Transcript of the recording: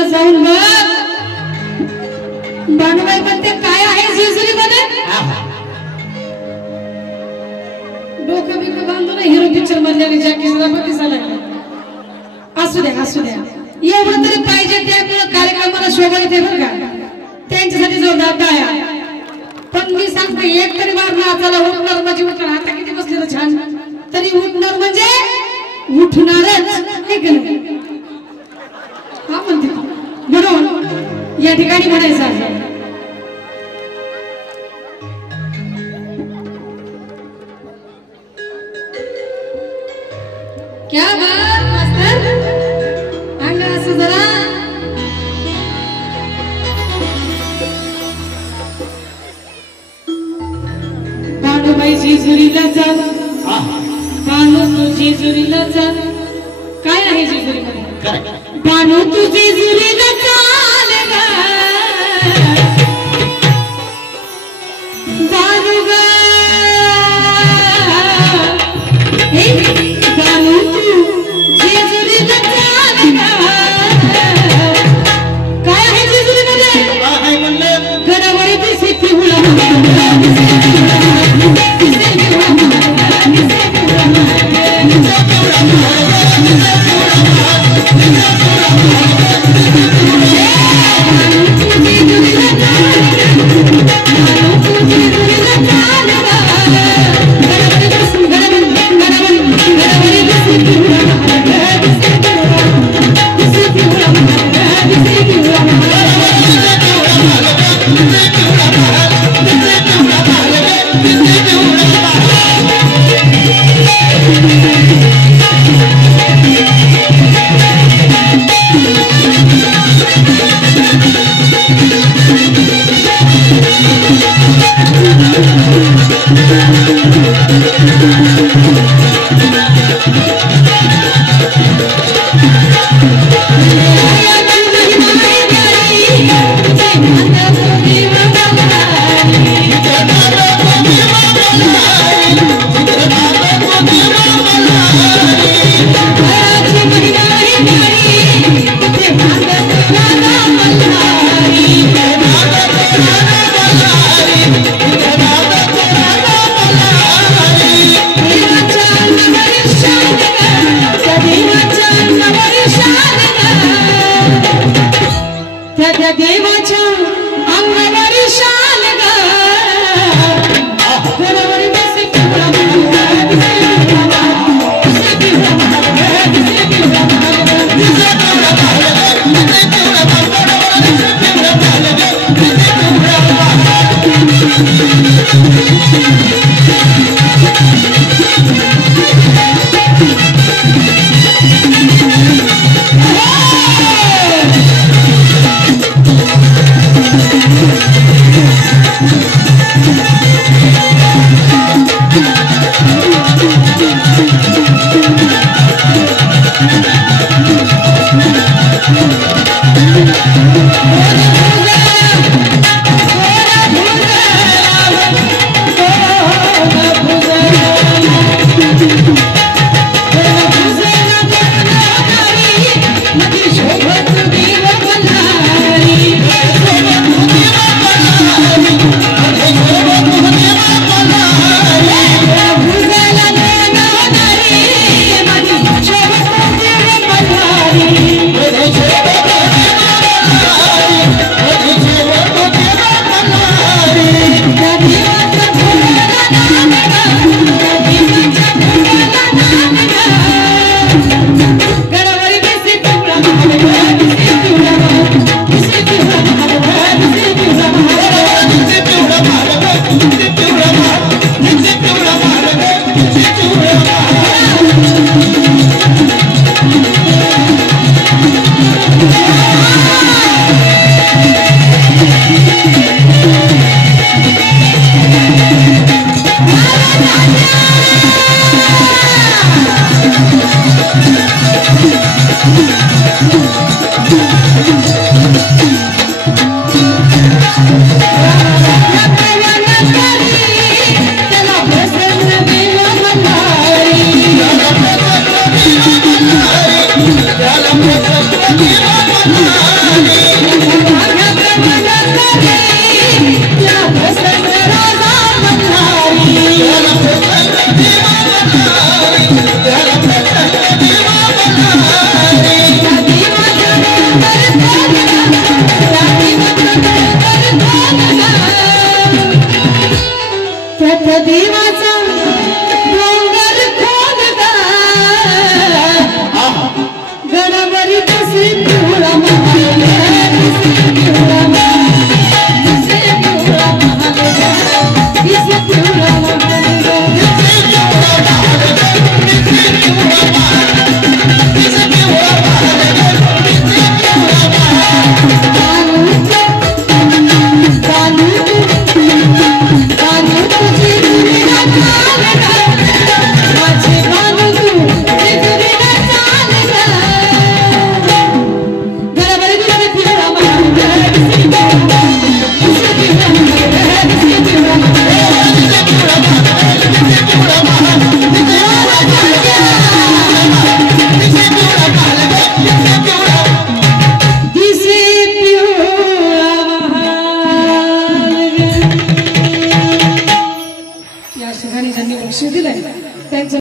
जेजुरीला जाऊन बघ बाणूबाई म्हणते काय आहे जेजुरीमध्ये डोकं बिकं बांधून हिरो पिक्चर मधल्या जॅकीला पण दिसायला लागला असू द्या एवढं तरी पाहिजे त्यामुळे कार्यक्रमाला शोभा येते बरं का त्यांच्यासाठी जोरदार टाळ्या पण मी सांगते एक तरी बार नाचाला उठणार म्हणजे उठणार आता किती बसलेलं छान तरी उठणार म्हणजे उठणारच हे केलं हा म्हणते म्हणून या ठिकाणी म्हणायचं आहे क्या बात मास्तर अंगा असं जरा बाणूबाई जेजुरीला जा बाणू तू जेजुरीला जा काय आहे जेजुरीमध्ये बाणू तू जेजुरीला चाल ग बाणू ग बाणू तू जेजुरीला चाल ग काय आहे जेजुरीमध्ये गडावळीची सिद्धी ज्यांनी बक्षीस दिलंय त्यांचं